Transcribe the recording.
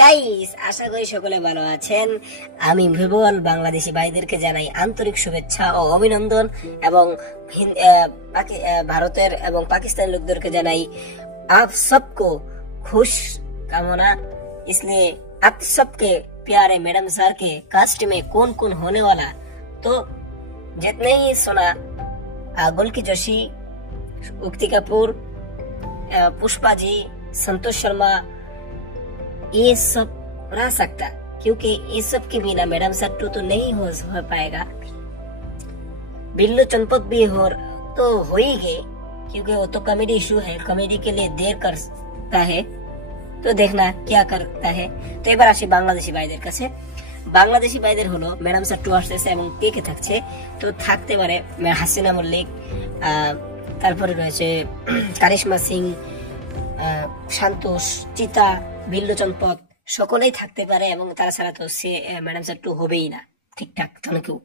Guys, আশা করি সকলে ভালো আছেন। আমি ভিবল বাংলাদেশি ভাইদেরকে জানাই আন্তরিক শুভেচ্ছা ও অভিনন্দন, এবং ভারতের এবং পাকিস্তানি লোকদেরকে জানাই आप सबको खुश कामना। इसलिए आप सबके प्यारे मैडम सर के कास्ट में कौन कौन होने वाला, तो जितने ही सुना गोलकी जोशी, उक्ति कपूर, पुष्पा जी, संतोष शर्मा, ये सब रह सकता, क्योंकि इस सब के बिना मैडम सर तो नहीं हो पाएगा। बिल्लू चंपक भी तो हो ही गए, क्योंकि वो तो कॉमेडी इशू है, कॉमेडी के लिए देर करता है, तो देखना क्या करता है। তো এবার আসি বাংলাদেশি ভাইদের কাছে। বাংলাদেশি ভাইদের হলো ম্যাডাম স্যার 2 আসতেছে এবং কে কে থাকছে, তো থাকতে পারে হাসিনা মল্লিক, তারপরে রয়েছে কারিশমা সিং, সন্তোষ, চিতা, বিল্লু চম্পক, সকলেই থাকতে পারে, এবং তারা ছাড়া তো সে ম্যাডাম স্যার 2 হবেই না ঠিকঠাক। Thank you.